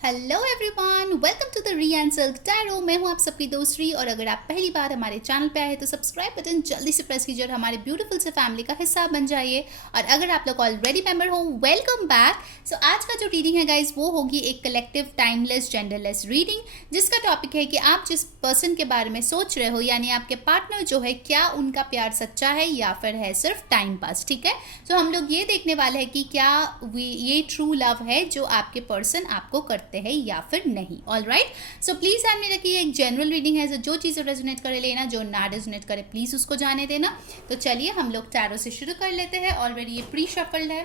Hello everyone, welcome to the re and silk tarot. मैं हूं आप सबकी दोस्त री, और अगर आप पहली बार हमारे चैनल पे आए तो सब्सक्राइब बटन जल्दी से प्रेस कीजिए और हमारे ब्यूटीफुल से फैमिली का हिस्सा बन जाइए। और अगर आप लोग ऑलरेडी मेंबर हो, वेलकम बैक। सो आज का जो रीडिंग है गाइज, वो होगी एक कलेक्टिव टाइमलेस जेंडरलेस रीडिंग, जिसका टॉपिक है कि आप जिस पर्सन के बारे में सोच रहे हो, यानी आपके पार्टनर जो है, क्या उनका प्यार सच्चा है या फिर है सिर्फ टाइम पास। ठीक है, तो हम लोग ये देखने वाले हैं कि क्या ये ट्रू लव है जो आपके पर्सन आपको करते हैं या फिर नहीं। ऑल राइट, सो प्लीज ध्यान में रखिए, एक जनरल रीडिंग है, जो चीज़ें रेजोनेट करे लेना, जो ना रेजोनेट करे प्लीज उसको जाने देना। तो चलिए हम लोग टैरो से शुरू कर लेते हैं। ऑलरेडी ये प्री शफल्ड है,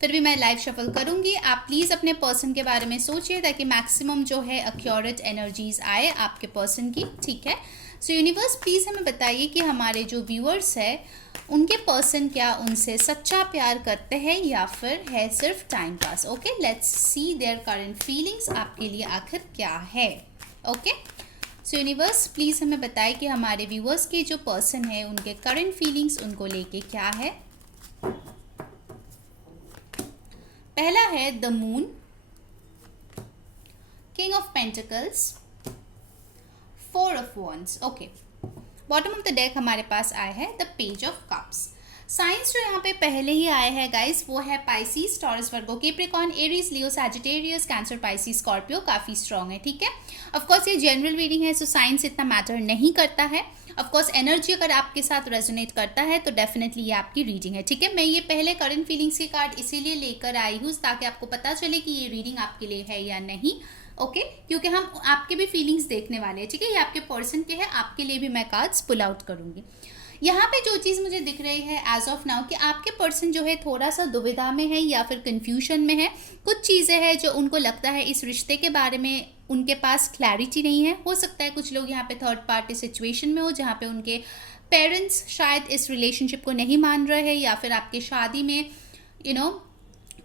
फिर भी मैं लाइव शफल करूंगी। आप प्लीज़ अपने पर्सन के बारे में सोचिए ताकि मैक्सिमम जो है एक्यूरेट एनर्जीज आए आपके पर्सन की। ठीक है, सो यूनिवर्स प्लीज़ हमें बताइए कि हमारे जो व्यूअर्स है उनके पर्सन क्या उनसे सच्चा प्यार करते हैं या फिर है सिर्फ time pass. Okay, let's see their current feelings आपके लिए आखिर क्या है। ओके, सो यूनिवर्स प्लीज़ हमें बताएं कि हमारे व्यूअर्स के जो पर्सन है उनके करंट फीलिंग्स उनको लेके क्या है। पहला है the moon, king of pentacles, four of wands. Okay, bottom of the deck हमारे पास आया है the page of cups. Science जो यहाँ पे पहले ही आए हैं गाइस, वो है पाइसिस, टॉरस, वर्गो, कैप्रिकॉर्न, एरीज, लियो, सैजिटेरियस, कैंसर, पाइसिस, स्कॉर्पियो। काफ़ी स्ट्रॉन्ग है। ठीक है, ऑफ कोर्स ये जनरल रीडिंग है, सो साइंस इतना मैटर नहीं करता है। ऑफ कोर्स एनर्जी अगर आपके साथ रेजोनेट करता है तो डेफिनेटली ये आपकी रीडिंग है। ठीक है, मैं ये पहले करंट फीलिंग्स के कार्ड इसीलिए लेकर आई हूँ ताकि आपको पता चले कि ये रीडिंग आपके लिए है या नहीं। ओके, क्योंकि हम आपके भी फीलिंग्स देखने वाले हैं। ठीक है, ये आपके पर्सन के हैं, आपके लिए भी मैं कार्ड्स पुल आउट करूंगी। यहाँ पे जो चीज़ मुझे दिख रही है एज ऑफ नाउ कि आपके पर्सन जो है थोड़ा सा दुविधा में है या फिर कंफ्यूजन में है। कुछ चीज़ें हैं जो उनको लगता है इस रिश्ते के बारे में उनके पास क्लैरिटी नहीं है। हो सकता है कुछ लोग यहाँ पे थर्ड पार्टी सिचुएशन में हो जहाँ पे उनके पेरेंट्स शायद इस रिलेशनशिप को नहीं मान रहे हैं, या फिर आपके शादी में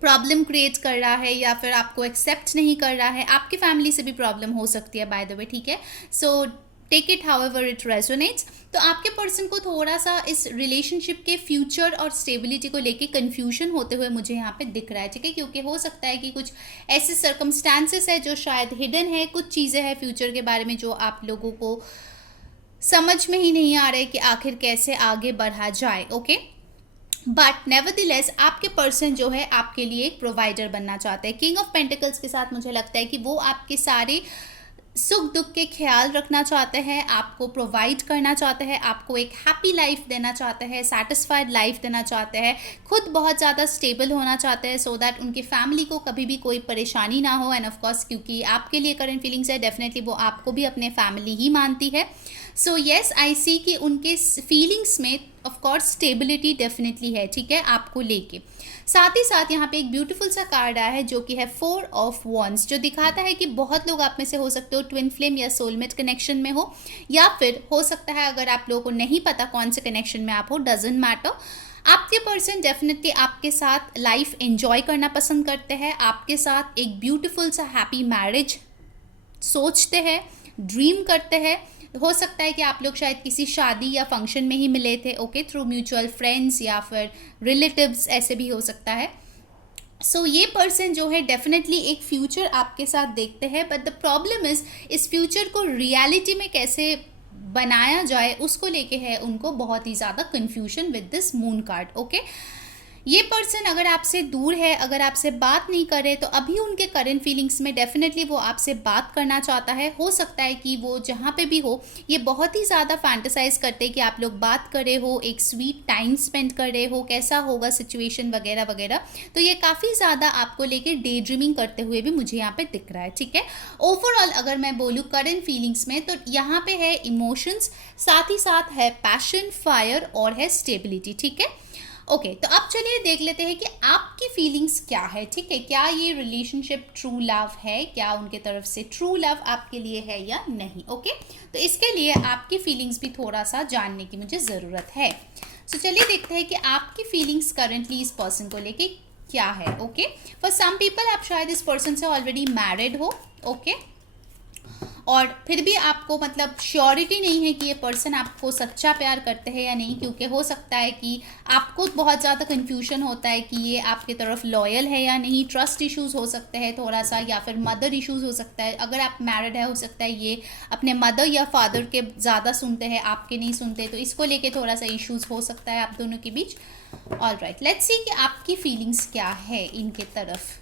प्रॉब्लम क्रिएट कर रहा है, या फिर आपको एक्सेप्ट नहीं कर रहा है। आपकी फैमिली से भी प्रॉब्लम हो सकती है बाय द वे। ठीक है, so take it however it resonates. तो आपके पर्सन को थोड़ा सा इस रिलेशनशिप के फ्यूचर और स्टेबिलिटी को लेके कंफ्यूजन होते हुए मुझे यहाँ पे दिख रहा है। ठीक है, क्योंकि हो सकता है कि कुछ ऐसे सर्कमस्टांसेस है जो शायद हिडन है, कुछ चीज़ें हैं फ्यूचर के बारे में जो आप लोगों को समझ में ही नहीं आ रहे कि आखिर कैसे आगे बढ़ा जाए। ओके, बट नेवरदलेस आपके पर्सन जो है आपके लिए एक प्रोवाइडर बनना चाहते हैं। किंग ऑफ पेंटिकल्स के साथ मुझे लगता है कि वो आपके सारे सुख दुख के ख्याल रखना चाहते हैं, आपको प्रोवाइड करना चाहते हैं, आपको एक हैप्पी लाइफ देना चाहते हैं, सेटिस्फाइड लाइफ देना चाहते हैं, खुद बहुत ज़्यादा स्टेबल होना चाहते हैं सो दैट उनकी फैमिली को कभी भी कोई परेशानी ना हो। एंड ऑफ कोर्स क्योंकि आपके लिए करंट फीलिंग्स है, डेफिनेटली वो आपको भी अपने फैमिली ही मानती है। सो येस, आई सी कि उनके फीलिंग्स में ऑफ कोर्स स्टेबिलिटी डेफिनेटली है। ठीक है, आपको लेके साथ ही साथ यहाँ पे एक ब्यूटीफुल सा कार्ड आया है जो कि है फोर ऑफ वॉन्ड्स, जो दिखाता है कि बहुत लोग आप में से हो सकते हो ट्विन फ्लेम या सोलमेट कनेक्शन में हो, या फिर हो सकता है अगर आप लोगों को नहीं पता कौन से कनेक्शन में आप हो, डजेंट मैटर। आपके पर्सन डेफिनेटली आपके साथ लाइफ एंजॉय करना पसंद करते हैं, आपके साथ एक ब्यूटीफुल सा हैप्पी मैरिज सोचते हैं, ड्रीम करते हैं। हो सकता है कि आप लोग शायद किसी शादी या फंक्शन में ही मिले थे, ओके, थ्रू म्यूचुअल फ्रेंड्स या फिर रिलेटिव्स, ऐसे भी हो सकता है। सो ये पर्सन जो है डेफिनेटली एक फ्यूचर आपके साथ देखते हैं, बट द प्रॉब्लम इज इस फ्यूचर को रियलिटी में कैसे बनाया जाए उसको लेके है उनको बहुत ही ज़्यादा confusion with this moon card. Okay, ये पर्सन अगर आपसे दूर है, अगर आपसे बात नहीं करे, तो अभी उनके करंट फीलिंग्स में डेफिनेटली वो आपसे बात करना चाहता है। हो सकता है कि वो जहाँ पे भी हो ये बहुत ही ज़्यादा फैंटेसाइज करते हैं कि आप लोग बात करे हो, एक स्वीट टाइम स्पेंड करे हो, कैसा होगा सिचुएशन वगैरह वगैरह। तो ये काफ़ी ज़्यादा आपको लेके डे ड्रीमिंग करते हुए भी मुझे यहाँ पे दिख रहा है। ठीक है, ओवरऑल अगर मैं बोलूँ करंट फीलिंग्स में, तो यहाँ पे है इमोशंस, साथ ही साथ है पैशन, फायर और है स्टेबिलिटी। ठीक है, ओके, तो अब चलिए देख लेते हैं कि आपकी फीलिंग्स क्या है। ठीक है, क्या ये रिलेशनशिप ट्रू लव है, क्या उनके तरफ से ट्रू लव आपके लिए है या नहीं। ओके, तो इसके लिए आपकी फीलिंग्स भी थोड़ा सा जानने की मुझे ज़रूरत है। सो चलिए देखते हैं कि आपकी फीलिंग्स करंटली इस पर्सन को लेके क्या है। ओके, फॉर सम पीपल आप शायद इस पर्सन से ऑलरेडी मैरिड हो। ओके, और फिर भी आपको मतलब श्योरिटी नहीं है कि ये पर्सन आपको सच्चा प्यार करते हैं या नहीं, क्योंकि हो सकता है कि आपको बहुत ज़्यादा कन्फ्यूजन होता है कि ये आपके तरफ लॉयल है या नहीं, ट्रस्ट इश्यूज हो सकते हैं थोड़ा सा, या फिर मदर इश्यूज हो सकता है। अगर आप मैरिड है, हो सकता है ये अपने मदर या फादर के ज़्यादा सुनते हैं, आपके नहीं सुनते, तो इसको लेके थोड़ा सा इश्यूज हो सकता है आप दोनों के बीच। ऑलराइट, लेट्स सी कि आपकी फीलिंग्स क्या है इनके तरफ।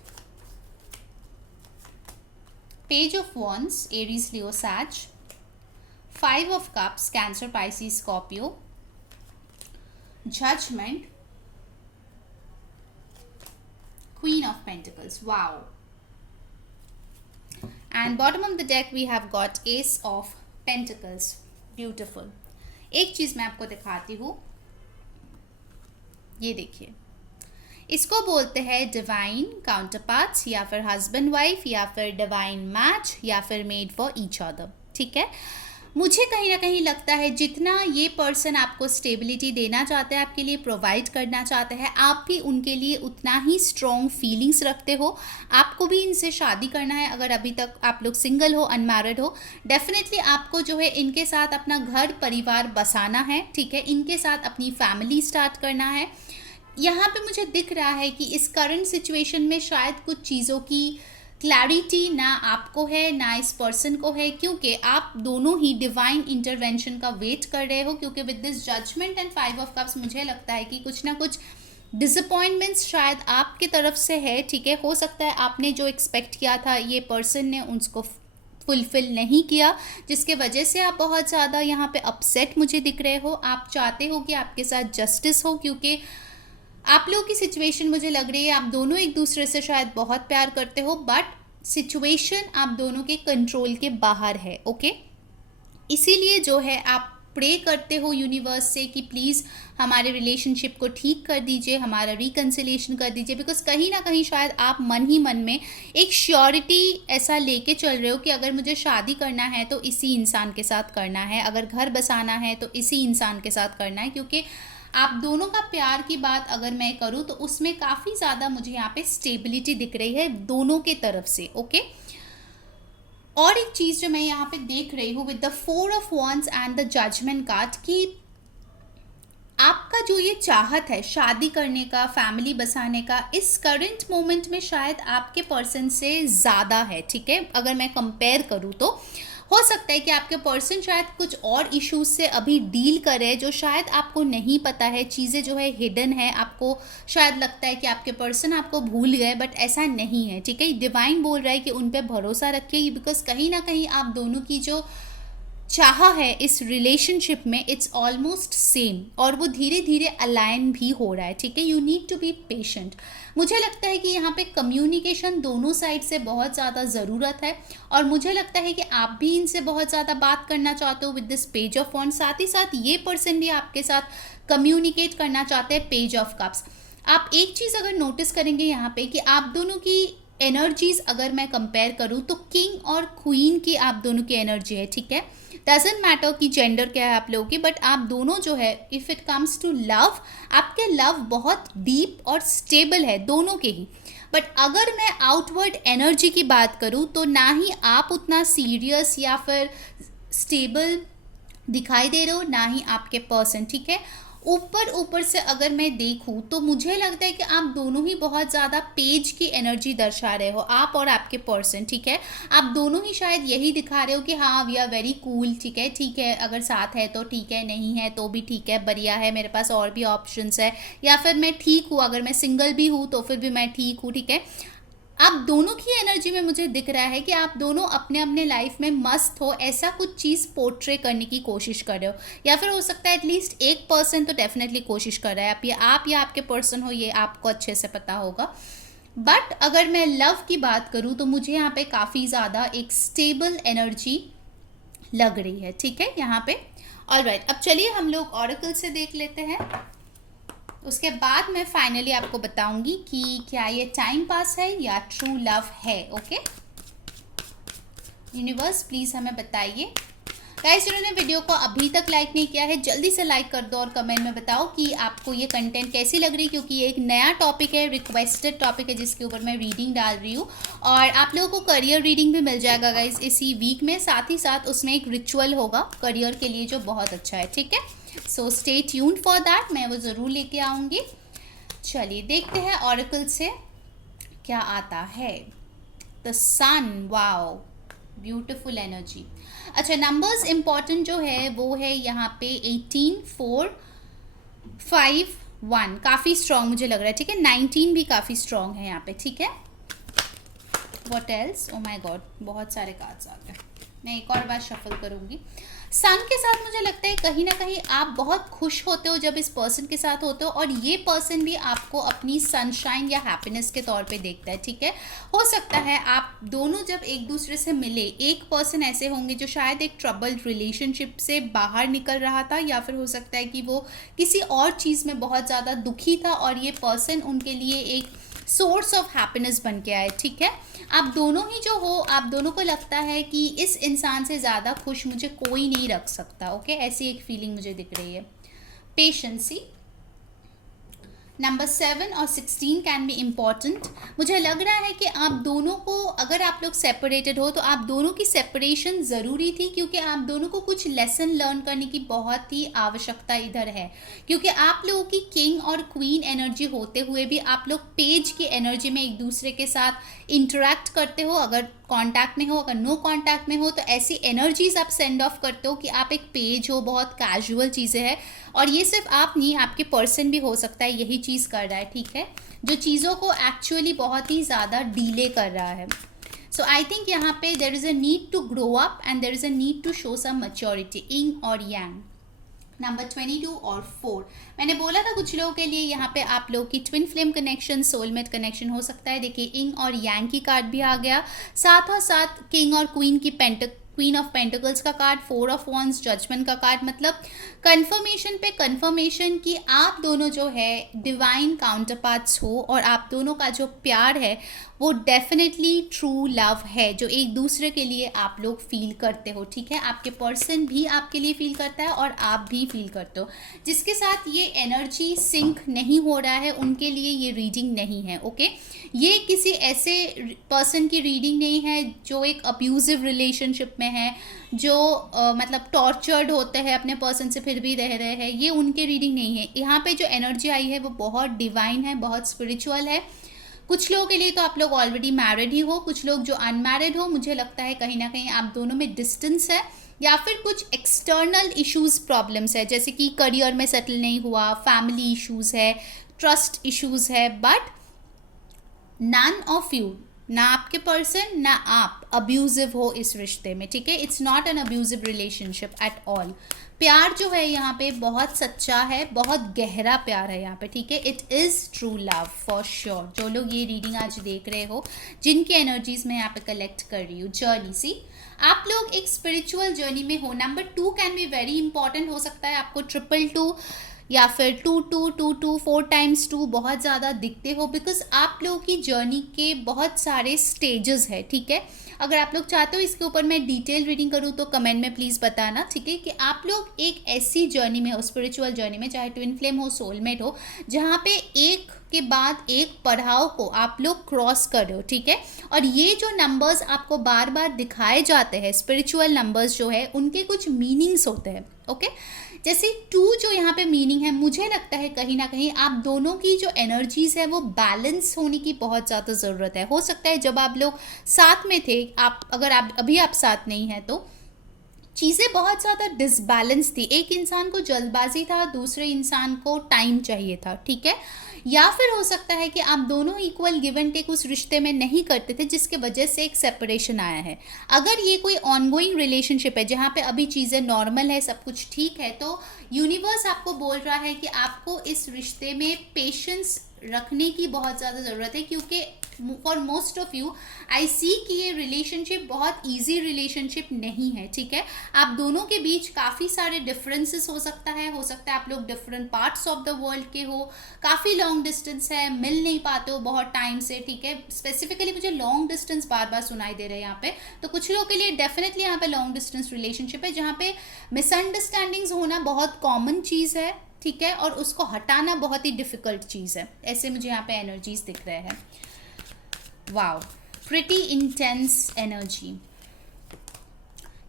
Page of Wands, Aries, Leo, Sag. 5 of Cups, Cancer, Pisces, Scorpio. Judgment. Queen of Pentacles. Wow. And bottom of the deck we have got Ace of Pentacles. Beautiful. एक चीज़ मैं आपको दिखाती हूँ, ये देखिए, इसको बोलते हैं डिवाइन काउंटरपार्ट्स, या फिर हस्बैंड वाइफ, या फिर डिवाइन मैच, या फिर मेड फॉर ईच अदर। ठीक है, मुझे कहीं ना कहीं लगता है जितना ये पर्सन आपको स्टेबिलिटी देना चाहते हैं, आपके लिए प्रोवाइड करना चाहते हैं, आप भी उनके लिए उतना ही स्ट्रॉन्ग फीलिंग्स रखते हो। आपको भी इनसे शादी करना है, अगर अभी तक आप लोग सिंगल हो, अनमैरिड हो, डेफिनेटली आपको जो है इनके साथ अपना घर परिवार बसाना है। ठीक है, इनके साथ अपनी फैमिली स्टार्ट करना है। यहाँ पे मुझे दिख रहा है कि इस करंट सिचुएशन में शायद कुछ चीज़ों की क्लैरिटी ना आपको है ना इस पर्सन को है, क्योंकि आप दोनों ही डिवाइन इंटरवेंशन का वेट कर रहे हो। क्योंकि with this judgement and 5 of cups मुझे लगता है कि कुछ ना कुछ डिसअपॉइंटमेंट्स शायद आपकी तरफ से है। ठीक है, हो सकता है आपने जो एक्सपेक्ट किया था ये पर्सन ने उसको फुलफिल नहीं किया, जिसके वजह से आप बहुत ज़्यादा यहाँ पे अपसेट मुझे दिख रहे हो। आप चाहते हो कि आपके साथ जस्टिस हो, क्योंकि आप लोगों की सिचुएशन मुझे लग रही है आप दोनों एक दूसरे से शायद बहुत प्यार करते हो, बट सिचुएशन आप दोनों के कंट्रोल के बाहर है। ओके, इसीलिए जो है आप प्रे करते हो यूनिवर्स से कि प्लीज़ हमारे रिलेशनशिप को ठीक कर दीजिए, हमारा रिकन्सिलेशन कर दीजिए। बिकॉज कहीं ना कहीं शायद आप मन ही मन में एक श्योरिटी ऐसा लेके चल रहे हो कि अगर मुझे शादी करना है तो इसी इंसान के साथ करना है, अगर घर बसाना है तो इसी इंसान के साथ करना है। क्योंकि आप दोनों का प्यार की बात अगर मैं करूँ तो उसमें काफ़ी ज़्यादा मुझे यहाँ पे स्टेबिलिटी दिख रही है दोनों के तरफ से। ओके, और एक चीज़ जो मैं यहाँ पे देख रही हूँ with the 4 of wands and the judgement card, कि आपका जो ये चाहत है शादी करने का, फैमिली बसाने का, इस करंट मोमेंट में शायद आपके पर्सन से ज़्यादा है। ठीक है, अगर मैं कंपेयर करूँ तो हो सकता है कि आपके पर्सन शायद कुछ और इश्यूज से अभी डील करे जो शायद आपको नहीं पता है, चीज़ें जो है हिडन है। आपको शायद लगता है कि आपके पर्सन आपको भूल गए, बट ऐसा नहीं है। ठीक है, डिवाइन बोल रहा है कि उन पे भरोसा रखिए, बिकॉज कहीं ना कहीं आप दोनों की जो चाह है इस रिलेशनशिप में इट्स ऑलमोस्ट सेम, और वो धीरे धीरे अलाइन भी हो रहा है। ठीक है, you need to be patient. मुझे लगता है कि यहाँ पे कम्युनिकेशन दोनों साइड से बहुत ज़्यादा ज़रूरत है, और मुझे लगता है कि आप भी इनसे बहुत ज़्यादा बात करना चाहते हो with this page of wands. साथ ही साथ ये पर्सन भी आपके साथ कम्युनिकेट करना चाहते हैं पेज ऑफ कप्स। आप एक चीज़ अगर नोटिस करेंगे यहाँ पे कि आप दोनों की एनर्जीज अगर मैं कंपेयर करूँ तो किंग और क्वीन की आप दोनों की एनर्जी है। ठीक है, डजेंट मैटर कि जेंडर क्या है आप लोगों की, बट आप दोनों जो है if it comes to love, आपके लव बहुत डीप और स्टेबल है दोनों के ही। बट अगर मैं आउटवर्ड एनर्जी की बात करूँ तो ना ही आप उतना सीरियस या फिर स्टेबल दिखाई दे रहे हो, ना ही आपके पर्सन। ठीक है, ऊपर से अगर मैं देखूं तो मुझे लगता है कि आप दोनों ही बहुत ज़्यादा पेज की एनर्जी दर्शा रहे हो, आप और आपके पर्सन। ठीक है, आप दोनों ही शायद यही दिखा रहे हो कि हाँ वी आर वेरी कूल। ठीक है, अगर साथ है तो ठीक है, नहीं है तो भी ठीक है, बढ़िया है, मेरे पास और भी ऑप्शंस है, या फिर मैं ठीक हूँ, अगर मैं सिंगल भी हूँ तो फिर भी मैं ठीक हूँ। ठीक है, आप दोनों की एनर्जी में मुझे दिख रहा है कि आप दोनों अपने अपने लाइफ में मस्त हो, ऐसा कुछ चीज़ पोर्ट्रे करने की कोशिश कर रहे हो, या फिर हो सकता है एटलीस्ट एक पर्सन तो डेफिनेटली कोशिश कर रहा है। आप या आपके पर्सन हो, ये आपको अच्छे से पता होगा। बट अगर मैं लव की बात करूँ तो मुझे यहाँ पे काफ़ी ज़्यादा एक स्टेबल एनर्जी लग रही है। ठीक है, यहाँ पे ऑलराइट। अब चलिए हम लोग ऑरेकल से देख लेते हैं, उसके बाद मैं फाइनली आपको बताऊंगी कि क्या ये टाइम पास है या ट्रू लव है। ओके, यूनिवर्स प्लीज़ हमें बताइए। गाइस जिन्होंने वीडियो को अभी तक लाइक नहीं किया है जल्दी से लाइक कर दो और कमेंट में बताओ कि आपको ये कंटेंट कैसी लग रही है, क्योंकि ये एक नया टॉपिक है, रिक्वेस्टेड टॉपिक है जिसके ऊपर मैं रीडिंग डाल रही हूँ। और आप लोगों को करियर रीडिंग भी मिल जाएगा गाइस इसी वीक में, साथ ही साथ उसमें एक रिचुअल होगा करियर के लिए जो बहुत अच्छा है, ठीक है। So stay tuned for that, मैं वो ज़रूर लेके आऊँगी। चलिए देखते हैं ऑरेकल से क्या आता है। The sun, wow beautiful energy. अच्छा, नंबर्स इंपॉर्टेंट जो है वो है यहाँ पे 18, 4, 5, 1 काफ़ी स्ट्रॉन्ग मुझे लग रहा है, ठीक है। 19 भी काफ़ी स्ट्रॉन्ग है यहाँ पे, ठीक है। What else, oh my God बहुत सारे कार्ड्स आ गए, मैं एक और बार शफल करूँगी। सन के साथ मुझे लगता है कहीं ना कहीं आप बहुत खुश होते हो जब इस पर्सन के साथ होते हो, और ये पर्सन भी आपको अपनी सनशाइन या हैप्पीनेस के तौर पे देखता है, ठीक है। हो सकता है आप दोनों जब एक दूसरे से मिले, एक पर्सन ऐसे होंगे जो शायद एक ट्रबल्ड रिलेशनशिप से बाहर निकल रहा था, या फिर हो सकता है कि वो किसी और चीज़ में बहुत ज़्यादा दुखी था और ये पर्सन उनके लिए एक सोर्स ऑफ हैप्पीनेस बन के आए, ठीक है। आप दोनों ही जो हो, आप दोनों को लगता है कि इस इंसान से ज़्यादा खुश मुझे कोई नहीं रख सकता, ओके, ऐसी एक फीलिंग मुझे दिख रही है। पेशेंसी, नंबर 7 और 16 कैन बी इम्पॉर्टेंट। मुझे लग रहा है कि आप दोनों को, अगर आप लोग सेपरेटेड हो तो आप दोनों की सेपरेशन ज़रूरी थी, क्योंकि आप दोनों को कुछ लेसन लर्न करने की बहुत ही आवश्यकता इधर है, क्योंकि आप लोगों की किंग और क्वीन एनर्जी होते हुए भी आप लोग पेज की एनर्जी में एक दूसरे के साथ इंटरेक्ट करते हो। अगर कांटेक्ट में हो, अगर नो कांटेक्ट में हो, तो ऐसी एनर्जीज आप सेंड ऑफ करते हो कि आप एक पेज हो, बहुत कैजुअल चीज़ें हैं। और ये सिर्फ आप नहीं, आपके पर्सन भी हो सकता है यही चीज़ कर रहा है, ठीक है, जो चीज़ों को एक्चुअली बहुत ही ज़्यादा डीले कर रहा है। सो आई थिंक यहाँ पे there is a need to grow up and there is a need to show some maturity, yin और यांग। नंबर 22 और 4, मैंने बोला था कुछ लोगों के लिए यहाँ पे आप लोग की twin flame connection, soulmate connection हो सकता है। देखिए इंग और यांग की कार्ड भी आ गया, साथ और साथ किंग और क्वीन की क्वीन ऑफ पेंटिकल्स का कार्ड, 4 ऑफ वॉन्ड्स, जजमेंट का कार्ड। मतलब कंफर्मेशन पे कंफर्मेशन कि आप दोनों जो है डिवाइन काउंटरपार्ट्स हो, और आप दोनों का जो प्यार है वो डेफिनेटली ट्रू लव है जो एक दूसरे के लिए आप लोग फील करते हो, ठीक है। आपके पर्सन भी आपके लिए फील करता है और आप भी फील करते हो। जिसके साथ ये एनर्जी सिंक नहीं हो रहा है उनके लिए ये रीडिंग नहीं है, ओके। ये किसी ऐसे पर्सन की रीडिंग नहीं है जो एक अब्यूजिव रिलेशनशिप में है, जो मतलब टॉर्चर्ड होते हैं अपने पर्सन से फिर भी रह रहे हैं, ये उनके रीडिंग नहीं है। यहाँ पे जो एनर्जी आई है वो बहुत डिवाइन है, बहुत स्पिरिचुअल है। कुछ लोगों के लिए तो आप लोग ऑलरेडी मैरिड ही हो, कुछ लोग जो अनमैरिड हो, मुझे लगता है कहीं ना कहीं आप दोनों में डिस्टेंस है, या फिर कुछ एक्सटर्नल इश्यूज प्रॉब्लम्स है, जैसे कि करियर में सेटल नहीं हुआ, फैमिली इश्यूज है, ट्रस्ट इश्यूज है। बट नन ऑफ यू, ना आपके पर्सन ना आप अब्यूजिव हो इस रिश्ते में, ठीक है। It's not an abusive relationship at all. प्यार जो है यहाँ पे बहुत सच्चा है, बहुत गहरा प्यार है यहाँ पे, ठीक है। It is true love for sure. जो लोग ये रीडिंग आज देख रहे हो, जिनकी एनर्जीज मैं यहाँ पे कलेक्ट कर रही हूँ, जर्नी सी, आप लोग एक स्पिरिचुअल जर्नी में हो। Number 2 can be very important, हो सकता है आपको 222 या फिर 2222 4 टाइम्स 2 बहुत ज़्यादा दिखते हो, बिकॉज आप लोगों की जर्नी के बहुत सारे स्टेजेस है, ठीक है। अगर आप लोग चाहते हो इसके ऊपर मैं डिटेल रीडिंग करूँ तो कमेंट में प्लीज़ बताना, ठीक है, कि आप लोग एक ऐसी जर्नी में हो, स्पिरिचुअल जर्नी में, चाहे ट्विन फ्लेम हो, सोलमेट हो, जहाँ पे एक के बाद एक पड़ाव को आप लोग क्रॉस कर रहे हो, ठीक है। और ये जो नंबर्स आपको बार बार दिखाए जाते हैं, स्पिरिचुअल नंबर्स जो है, उनके कुछ मीनिंग्स होते हैं, ओके। जैसे 2 जो यहाँ पे मीनिंग है, मुझे लगता है कहीं ना कहीं आप दोनों की जो एनर्जीज है वो बैलेंस होने की बहुत ज़्यादा ज़रूरत है। हो सकता है जब आप लोग साथ में थे, अगर आप अभी आप साथ नहीं हैं तो चीज़ें बहुत ज़्यादा डिसबैलेंस थी। एक इंसान को जल्दबाजी था, दूसरे इंसान को टाइम चाहिए था, ठीक है। या फिर हो सकता है कि आप दोनों इक्वल गिव एंड टेक उस रिश्ते में नहीं करते थे, जिसके वजह से एक सेपरेशन आया है। अगर ये कोई ऑनगोइंग रिलेशनशिप है जहाँ पे अभी चीज़ें नॉर्मल है, सब कुछ ठीक है, तो यूनिवर्स आपको बोल रहा है कि आपको इस रिश्ते में पेशेंस रखने की बहुत ज़्यादा ज़रूरत है, क्योंकि फॉर मोस्ट ऑफ यू आई सी कि ये रिलेशनशिप बहुत ईजी रिलेशनशिप नहीं है, ठीक है। आप दोनों के बीच काफ़ी सारे डिफरेंसेस हो सकता है आप लोग different parts of the world के हो, काफ़ी लॉन्ग डिस्टेंस है, मिल नहीं पाते हो बहुत टाइम से, ठीक है। स्पेसिफिकली मुझे लॉन्ग डिस्टेंस बार बार सुनाई दे रहे हैं यहाँ पे, तो कुछ लोगों के लिए डेफिनेटली यहाँ पे लॉन्ग डिस्टेंस रिलेशनशिप है जहाँ पे मिसअंडरस्टैंडिंग्स होना बहुत कॉमन चीज़ है, ठीक है, और उसको हटाना बहुत ही डिफिकल्ट चीज़ है। ऐसे मुझे यहाँ पे एनर्जीज दिख रहे हैं। Wow, pretty intense energy.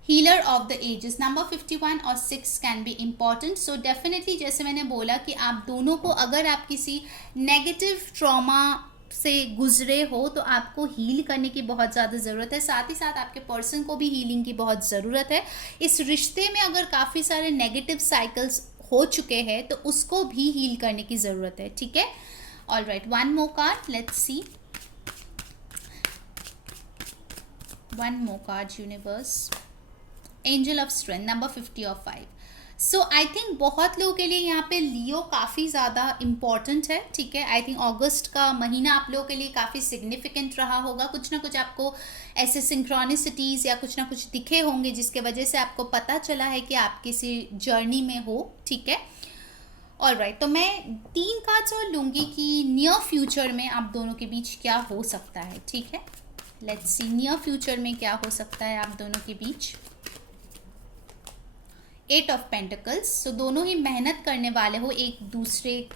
Healer of the ages, number 51 और 6 can be important. So definitely जैसे मैंने बोला कि आप दोनों को, अगर आप किसी नेगेटिव ट्रॉमा से गुजरे हो तो आपको हील करने की बहुत ज़्यादा ज़रूरत है, साथ ही साथ आपके पर्सन को भी हीलिंग की बहुत ज़रूरत है। इस रिश्ते में अगर काफ़ी सारे नेगेटिव साइकिल्स हो चुके हैं तो उसको भी हील करने की ज़रूरत है, ठीक है। All right, one more card, let's see one more card universe. Angel of strength, number 50 और 5। सो आई थिंक बहुत लोगों के लिए यहाँ पे लियो काफ़ी ज़्यादा इम्पॉर्टेंट है, ठीक है। आई थिंक अगस्त का महीना आप लोगों के लिए काफ़ी सिग्निफिकेंट रहा होगा, कुछ ना कुछ आपको ऐसे सिंक्रोनिसिटीज़ या कुछ ना कुछ दिखे होंगे जिसके वजह से आपको पता चला है कि आप किसी जर्नी में हो, ठीक है। ऑल राइट, तो मैं 3 कार्ड्स और लूँगी कि नियर फ्यूचर में आप दोनों के बीच क्या हो सकता है, ठीक है। लेट्स सी नियर फ्यूचर में क्या हो सकता है आप दोनों के बीच। 8 ऑफ पेंटिकल्स, सो दोनों ही मेहनत करने वाले हो एक दूसरे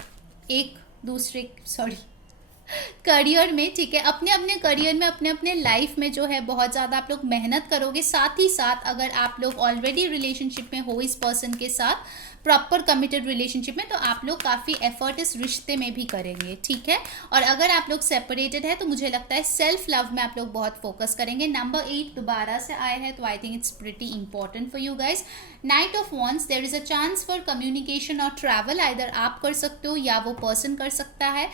करियर में, ठीक है। अपने अपने करियर में, अपने अपने लाइफ में जो है बहुत ज़्यादा आप लोग मेहनत करोगे। साथ ही साथ अगर आप लोग ऑलरेडी रिलेशनशिप में हो इस पर्सन के साथ, प्रॉपर कमिटेड रिलेशनशिप में, तो आप लोग काफ़ी एफर्ट इस रिश्ते में भी करेंगे, ठीक है। और अगर आप लोग सेपरेटेड है तो मुझे लगता है सेल्फ लव में आप लोग बहुत फोकस करेंगे। नंबर 8 दोबारा से आया है तो I think it's pretty important for you guys. Knight of wands, there is a chance for communication और ट्रैवल, आइदर आप कर सकते हो या वो पर्सन कर सकता है।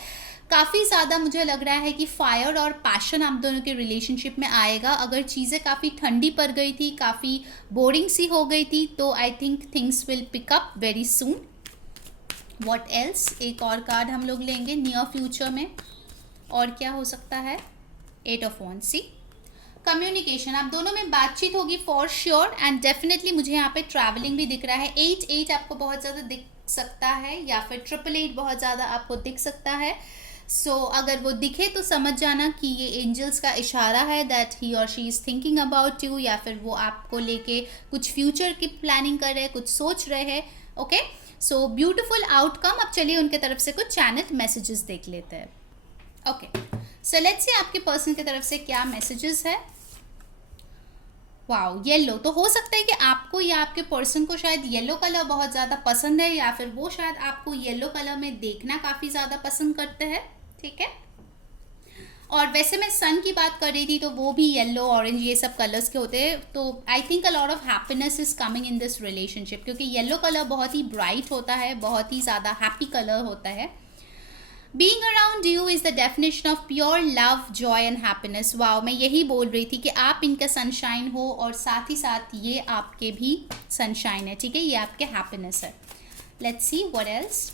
काफ़ी ज़्यादा मुझे लग रहा है कि फायर और पैशन आप दोनों के रिलेशनशिप में आएगा। अगर चीज़ें काफ़ी ठंडी पड़ गई थी, काफ़ी बोरिंग सी हो गई थी, तो I think things will pick up very soon. What else, एक और कार्ड हम लोग लेंगे नियर फ्यूचर में, और क्या हो सकता है। 8 ऑफ वॉन्ड्स, सी कम्युनिकेशन, आप दोनों में बातचीत होगी फॉर श्योर, एंड डेफिनेटली मुझे यहाँ पे ट्रैवलिंग भी दिख रहा है। 8 आपको बहुत ज़्यादा दिख सकता है, या फिर 888 बहुत ज़्यादा आपको दिख सकता है। सो अगर वो दिखे तो समझ जाना कि ये एंजल्स का इशारा है दैट ही और she is thinking about you, या फिर वो आपको लेके कुछ फ्यूचर की प्लानिंग कर रहे हैं, कुछ सोच रहे हैं, ओके। So beautiful outcome. अब चलिए उनके तरफ से कुछ चैनल मैसेजेस देख लेते हैं, ओके। सो लेट्स सी आपके पर्सन की तरफ से क्या मैसेजेस है। वाओ, येलो, तो हो सकता है कि आपको या आपके पर्सन को शायद येलो कलर बहुत ज़्यादा पसंद है, या फिर वो शायद आपको येलो कलर में देखना काफ़ी ज़्यादा पसंद करते हैं, ठीक है। और वैसे मैं सन की बात कर रही थी तो वो भी येलो, ऑरेंज, ये सब कलर्स के होते हैं। तो I think a lot of happiness is coming in this relationship, क्योंकि येलो कलर बहुत ही ब्राइट होता है, बहुत ही ज़्यादा हैप्पी कलर होता है। Being around you is the definition of pure love, Joy and happiness. Wow, मैं यही बोल रही थी कि आप इनका सनशाइन हो और साथ ही साथ ये आपके भी सनशाइन है, ठीक है, ये आपके हैप्पीनेस है। Let's see what else.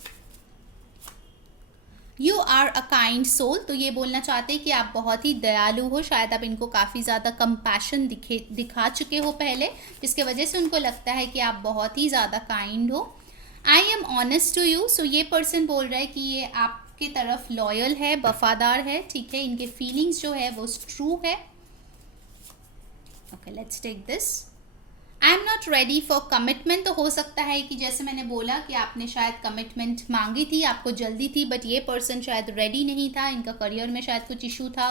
You are a kind soul, तो ये बोलना चाहते हैं कि आप बहुत ही दयालु हो। शायद आप इनको काफ़ी ज़्यादा कंपैशन दिखा चुके हो पहले, जिसके वजह से उनको लगता है कि आप बहुत ही ज़्यादा काइंड हो। I am honest to you, so ये पर्सन बोल रहा है कि ये आपकी तरफ लॉयल है, वफादार है, ठीक है, इनके फीलिंग्स जो है वो ट्रू है। Okay, let's take this. I am not ready for commitment, तो हो सकता है कि जैसे मैंने बोला कि आपने शायद कमिटमेंट मांगी थी, आपको जल्दी थी, बट ये पर्सन शायद रेडी नहीं था। इनका करियर में शायद कुछ इशू था,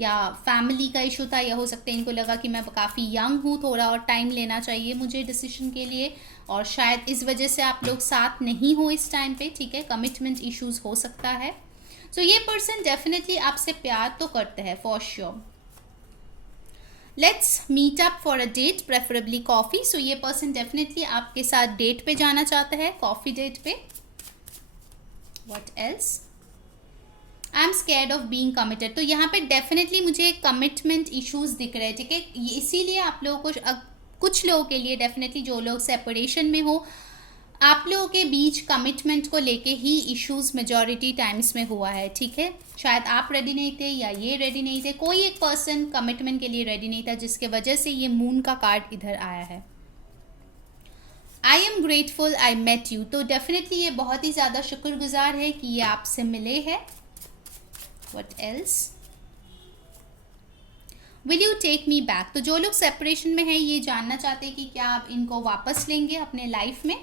या फैमिली का इशू था, या हो सकता है इनको लगा कि मैं काफ़ी यंग हूँ, थोड़ा और टाइम लेना चाहिए मुझे डिसीजन के लिए, और शायद इस वजह से आप लोग साथ नहीं हो इस टाइम पे, ठीक है। कमिटमेंट इशूज़ हो सकता है। सो ये पर्सन डेफिनेटली आपसे प्यार तो करते हैं for sure. Let's meet up for a date, preferably coffee. So ये पर्सन डेफिनेटली आपके साथ डेट पे जाना चाहता है, कॉफ़ी डेट पे। What else. I am scared of being committed, तो यहाँ पे डेफिनेटली मुझे कमिटमेंट इश्यूज दिख रहे हैं, ठीक है। इसीलिए आप लोगों को कुछ लोगों के लिए डेफिनेटली, जो लोग सेपरेशन में हो, आप लोगों के बीच कमिटमेंट को लेके ही इश्यूज मेजॉरिटी टाइम्स में हुआ है, ठीक है। शायद आप रेडी नहीं थे या ये रेडी नहीं थे, कोई एक पर्सन कमिटमेंट के लिए रेडी नहीं था, जिसके वजह से ये मून का कार्ड इधर आया है। I am grateful I met you, तो डेफिनेटली ये बहुत ही ज़्यादा शुक्रगुजार है कि ये आपसे मिले हैं। What else? Will you take me back, तो जो लोग सेपरेशन में हैं ये जानना चाहते हैं कि क्या आप इनको वापस लेंगे अपने लाइफ में।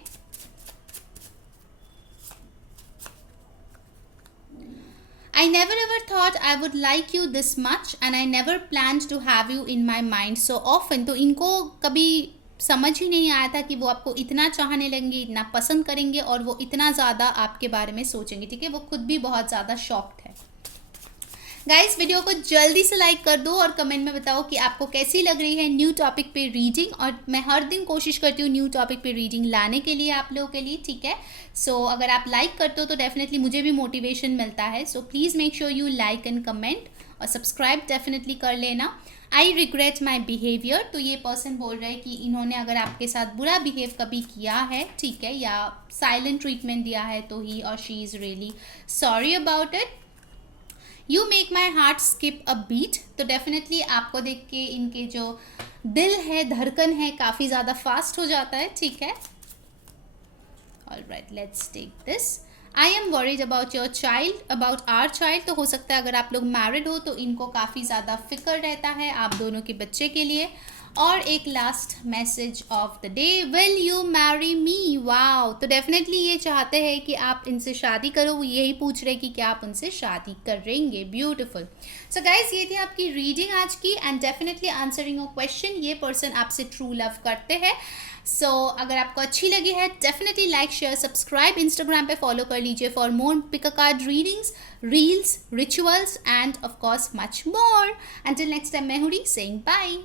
I never ever thought I would like you this much and I never planned to have you in my mind so often, तो इनको कभी समझ ही नहीं आया था कि वो आपको इतना चाहने लगेंगे, इतना पसंद करेंगे और वो इतना ज़्यादा आपके बारे में सोचेंगे, ठीक है। वो खुद भी बहुत ज़्यादा शॉक्ड है। गाइस, वीडियो को जल्दी से लाइक कर दो और कमेंट में बताओ कि आपको कैसी लग रही है न्यू टॉपिक पे रीडिंग, और मैं हर दिन कोशिश करती हूँ न्यू टॉपिक पे रीडिंग लाने के लिए आप लोगों के लिए, ठीक है। सो अगर आप लाइक करते हो तो डेफिनेटली मुझे भी मोटिवेशन मिलता है। So please make sure you like and comment और सब्सक्राइब डेफिनेटली कर लेना। आई रिग्रेट माई बिहेवियर, तो ये पर्सन बोल रहे हैं कि इन्होंने अगर आपके साथ बुरा बिहेव कभी किया है, ठीक है, या साइलेंट ट्रीटमेंट दिया है, तो ही और she is really sorry about it. You make my heart skip a beat, तो डेफिनेटली आपको देख के इनके जो दिल है, धड़कन है, काफ़ी ज़्यादा फास्ट हो जाता है, ठीक है। Alright, let's take this. I am worried about your child, about our child, तो हो सकता है अगर आप लोग मैरिड हो तो इनको काफ़ी ज़्यादा फिक्र रहता है आप दोनों के बच्चे के लिए। और एक last message of the day, will you marry me, wow, तो डेफिनेटली ये चाहते हैं कि आप इनसे शादी करो, वो यही पूछ रहे कि क्या आप उनसे शादी करेंगे। ब्यूटिफुल। सो गाइज, ये थी आपकी रीडिंग आज की and definitely answering your question. ये पर्सन आपसे ट्रू लव करते हैं। सो अगर आपको अच्छी लगी है definitely like, share, subscribe, Instagram पे फॉलो कर लीजिए for more pick a card readings, reels, rituals and of course much more. Until next time, मैं हूँ री सेइंग बाय।